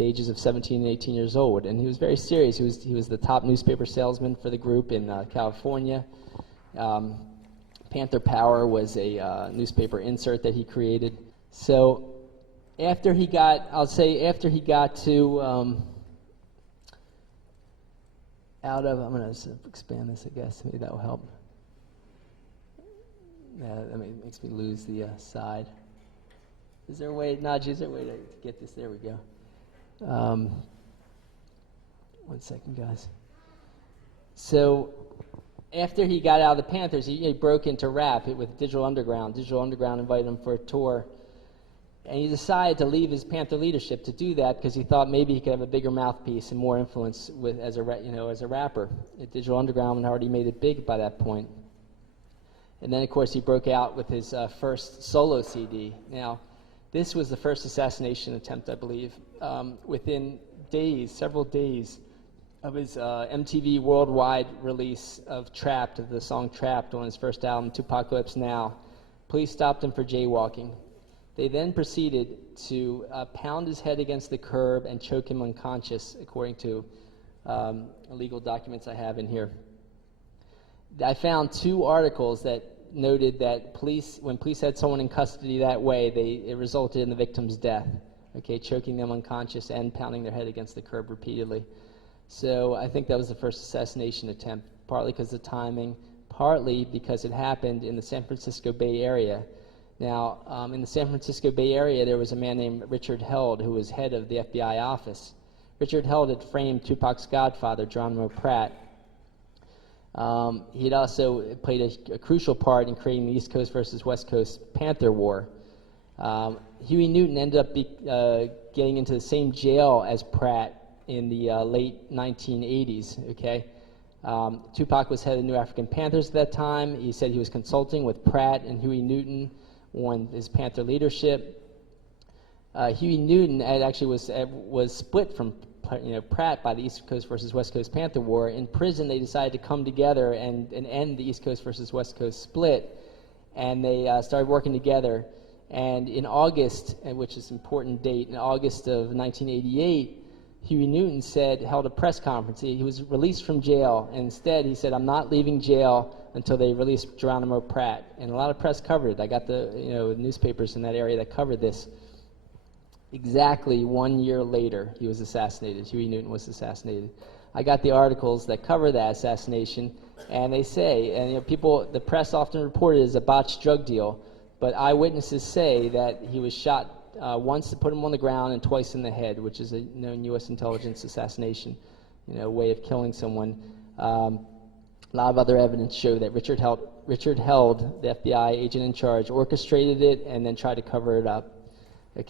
the ages of 17 and 18 years old, and he was very serious. He was the top newspaper salesman for the group in California. Panther Power was a newspaper insert that he created. So after he got, to out of, I'm going to expand this, I guess, maybe that will help. That makes me lose the side. Is there a way, Nudge, is there a way to get this? There we go. 1 second, guys. So after he got out of the Panthers, he broke into rap with Digital Underground. Digital Underground invited him for a tour. And he decided to leave his Panther leadership to do that because he thought maybe he could have a bigger mouthpiece and more influence as a rapper. Digital Underground had already made it big by that point. And then, of course, he broke out with his first solo CD. Now, this was the first assassination attempt, I believe. Within several days of his MTV worldwide release of Trapped, of the song Trapped on his first album, Tupacalypse Now, police stopped him for jaywalking. They then proceeded to pound his head against the curb and choke him unconscious, according to legal documents I have in here. I found 2 articles that noted that when police had someone in custody that way, it resulted in the victim's death, choking them unconscious and pounding their head against the curb repeatedly. So I think that was the first assassination attempt, partly because of the timing, partly because it happened in the San Francisco Bay Area. Now, in the San Francisco Bay Area, there was a man named Richard Held who was head of the FBI office. Richard Held had framed Tupac's godfather, Geronimo Pratt. He had also played a crucial part in creating the East Coast versus West Coast Panther War. Huey Newton ended up getting into the same jail as Pratt in the late 1980s, Tupac was head of the New African Panthers at that time. He said he was consulting with Pratt and Huey Newton on his Panther leadership. Huey Newton was split from Pratt by the East Coast versus West Coast Panther War. In prison, they decided to come together and end the East Coast versus West Coast split, and they started working together. And in August, which is an important date, in August of 1988, Huey Newton held a press conference. He was released from jail, and instead he said, "I'm not leaving jail until they release Geronimo Pratt." And a lot of press covered it. I got the newspapers in that area that covered this. Exactly 1 year later, he was assassinated. Huey Newton was assassinated. I got the articles that cover that assassination, and they say, and the press often reported it as a botched drug deal, but eyewitnesses say that he was shot once to put him on the ground and twice in the head, which is a known U.S. intelligence assassination, way of killing someone. A lot of other evidence show that Richard Held, the FBI agent in charge, orchestrated it and then tried to cover it up.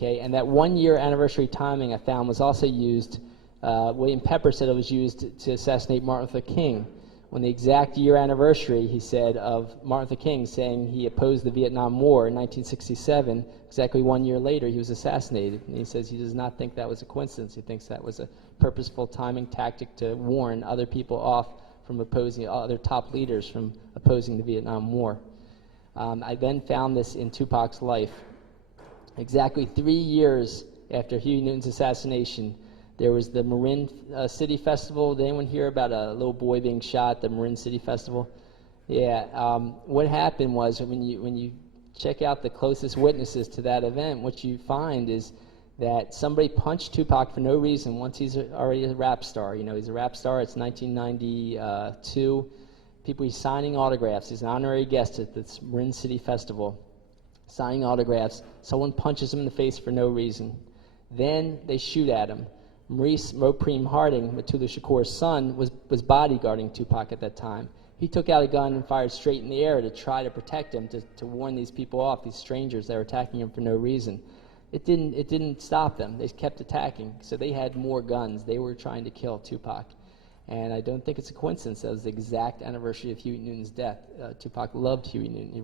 And that 1 year anniversary timing I found was also used. William Pepper said it was used to assassinate Martin Luther King. On the exact year anniversary, he said, of Martin Luther King saying he opposed the Vietnam War in 1967, exactly 1 year later, he was assassinated. And he says he does not think that was a coincidence. He thinks that was a purposeful timing tactic to warn other people off from opposing, other top leaders from opposing the Vietnam War. I then found this in Tupac's life. Exactly 3 years after Huey Newton's assassination, there was the Marin City Festival. Did anyone hear about a little boy being shot at the Marin City Festival? Yeah. What happened was when you check out the closest witnesses to that event, what you find is that somebody punched Tupac for no reason once he's already a rap star. He's a rap star. It's 1992. He's signing autographs. He's an honorary guest at this Marin City Festival, signing autographs. Someone punches him in the face for no reason. Then they shoot at him. Maurice Mopreme Harding, Matula Shakur's son, was bodyguarding Tupac at that time. He took out a gun and fired straight in the air to try to protect him, to warn these people off, these strangers that were attacking him for no reason. It didn't stop them. They kept attacking, so they had more guns. They were trying to kill Tupac. And I don't think it's a coincidence that was the exact anniversary of Huey Newton's death. Tupac loved Huey Newton. He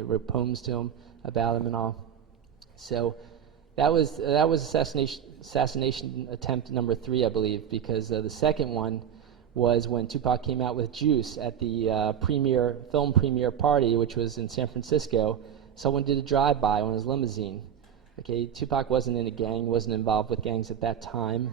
wrote poems to him about him and all. So that was assassination attempt number 3, I believe, because the second one was when Tupac came out with Juice at the film premiere party, which was in San Francisco. Someone did a drive-by on his limousine. Okay, Tupac wasn't in a gang, wasn't involved with gangs at that time.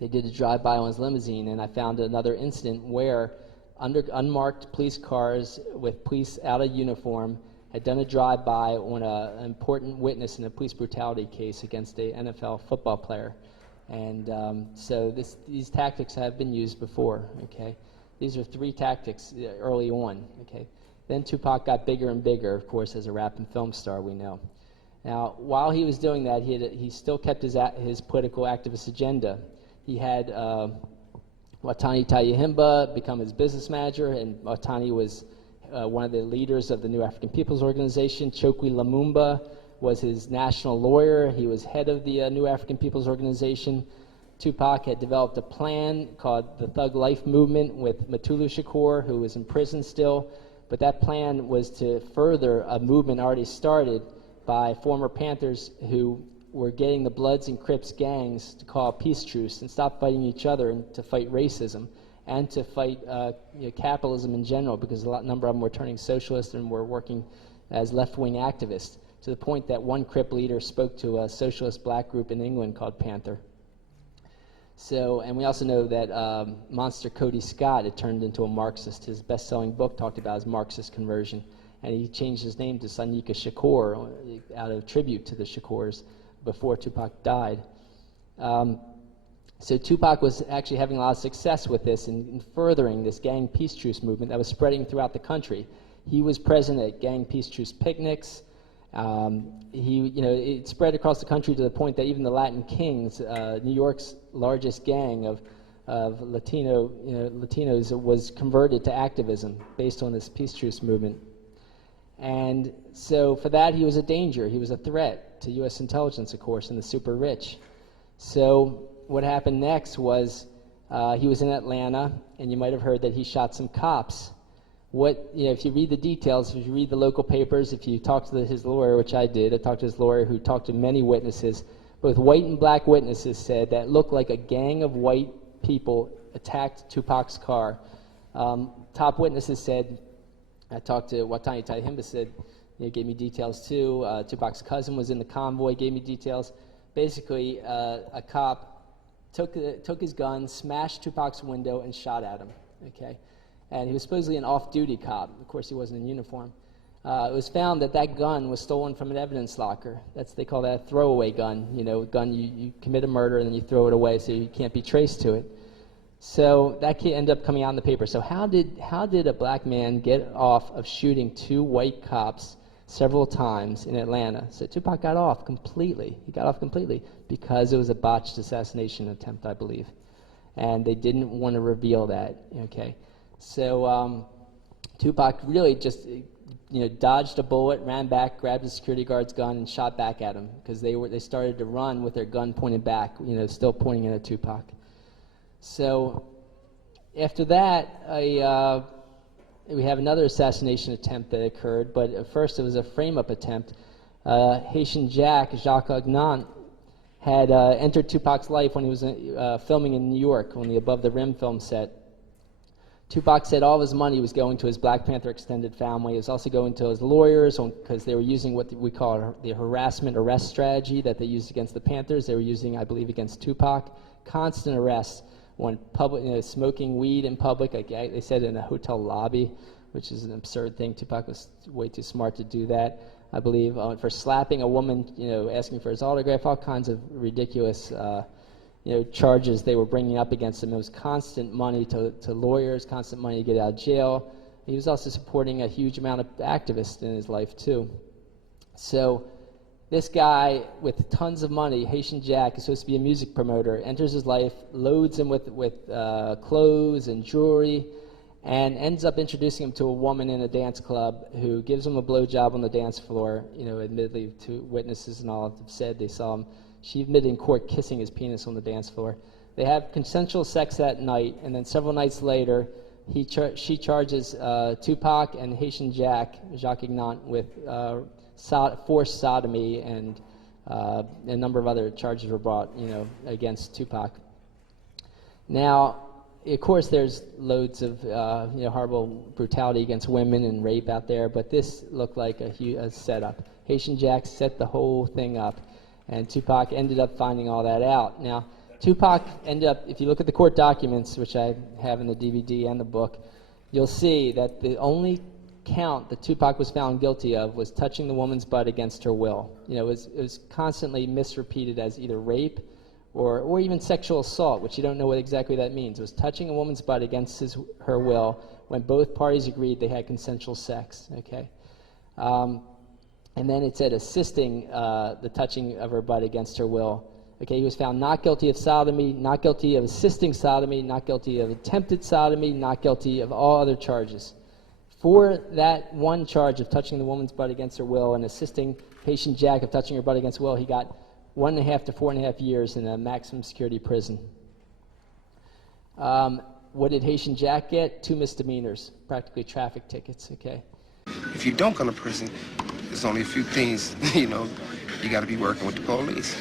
They did a drive-by on his limousine, and I found another incident where unmarked police cars with police out of uniform had done a drive-by on an important witness in a police brutality case against a NFL football player. And so these tactics have been used before, okay? These are 3 tactics early on, okay? Then Tupac got bigger and bigger, of course, as a rap and film star, we know. Now, while he was doing that, he still kept his political activist agenda. He had Watani Tayahimba become his business manager, and Watani was one of the leaders of the New African People's Organization. Chokwe Lumumba was his national lawyer. He was head of the New African People's Organization. Tupac had developed a plan called the Thug Life Movement with Mutulu Shakur, who was in prison still. But that plan was to further a movement already started by former Panthers who were getting the Bloods and Crips gangs to call a peace truce and stop fighting each other and to fight racism and to fight capitalism in general, because a number of them were turning socialist and were working as left-wing activists, to the point that one Crip leader spoke to a socialist black group in England called Panther. So, and we also know that Monster Cody Scott had turned into a Marxist. His best-selling book talked about his Marxist conversion, and he changed his name to Sonika Shakur out of tribute to the Shakurs before Tupac died. So Tupac was actually having a lot of success with this in furthering this gang peace truce movement that was spreading throughout the country. He was present at gang peace truce picnics. It spread across the country to the point that even the Latin Kings, New York's largest gang of Latinos, was converted to activism based on this peace truce movement. And so for that, he was a danger. He was a threat to U.S. intelligence, of course, and the super rich. So what happened next was he was in Atlanta, and you might have heard that he shot some cops. If you read the details, if you read the local papers, if you talk to his lawyer, which I did, I talked to his lawyer who talked to many witnesses, both white and black witnesses said that it looked like a gang of white people attacked Tupac's car. Top witnesses said, I talked to Watani Tayahimba, said, gave me details too. Tupac's cousin was in the convoy, gave me details. Basically, a cop took his gun, smashed Tupac's window, and shot at him. Okay, and he was supposedly an off-duty cop. Of course, he wasn't in uniform. It was found that that gun was stolen from an evidence locker. They call that a throwaway gun. Gun you commit a murder and then you throw it away so you can't be traced to it. So that ended up coming out in the paper. So how did a black man get off of shooting 2 white cops several times in Atlanta? So Tupac got off completely. He got off completely because it was a botched assassination attempt, I believe. And they didn't want to reveal that, okay? So Tupac really just dodged a bullet, ran back, grabbed the security guard's gun, and shot back at him because they started to run with their gun pointed back, still pointing at Tupac. So after that, we have another assassination attempt that occurred, but at first it was a frame-up attempt. Haitian Jacques Agnant had entered Tupac's life when he was filming in New York on the Above the Rim film set. Tupac said all of his money was going to his Black Panther extended family. It was also going to his lawyers because they were using what we call the harassment arrest strategy that they used against the Panthers. They were using, I believe, against Tupac. Constant arrests when public, smoking weed in public. They said in a hotel lobby, which is an absurd thing. Tupac was way too smart to do that, I believe. For slapping a woman, asking for his autograph, all kinds of ridiculous charges they were bringing up against him. It was constant money to lawyers, constant money to get out of jail. He was also supporting a huge amount of activists in his life, too. So this guy with tons of money, Haitian Jack, is supposed to be a music promoter, enters his life, loads him with clothes and jewelry, and ends up introducing him to a woman in a dance club who gives him a blowjob on the dance floor. Admittedly, 2 witnesses and all have said they saw him. She admitted in court kissing his penis on the dance floor. They have consensual sex that night, and then several nights later, she charges Tupac and Haitian Jacques Agnant with forced sodomy, and a number of other charges were brought, against Tupac. Now, of course, there's loads of horrible brutality against women and rape out there, but this looked like a setup. Haitian Jack set the whole thing up, and Tupac ended up finding all that out. Now, Tupac ended up, if you look at the court documents, which I have in the DVD and the book, you'll see that the only count that Tupac was found guilty of was touching the woman's butt against her will. It was constantly misrepeated as either rape or even sexual assault, which you don't know what exactly that means. It was touching a woman's butt against her will when both parties agreed they had consensual sex, okay? And then it said assisting the touching of her butt against her will. Okay, he was found not guilty of sodomy, not guilty of assisting sodomy, not guilty of attempted sodomy, not guilty of all other charges. For that one charge of touching the woman's butt against her will and assisting Haitian Jack of touching her butt against will, he got 1.5 to 4.5 years in a maximum security prison. What did Haitian Jack get? 2 misdemeanors, practically traffic tickets, okay? If you don't go to prison, there's only a few things, you got to be working with the police.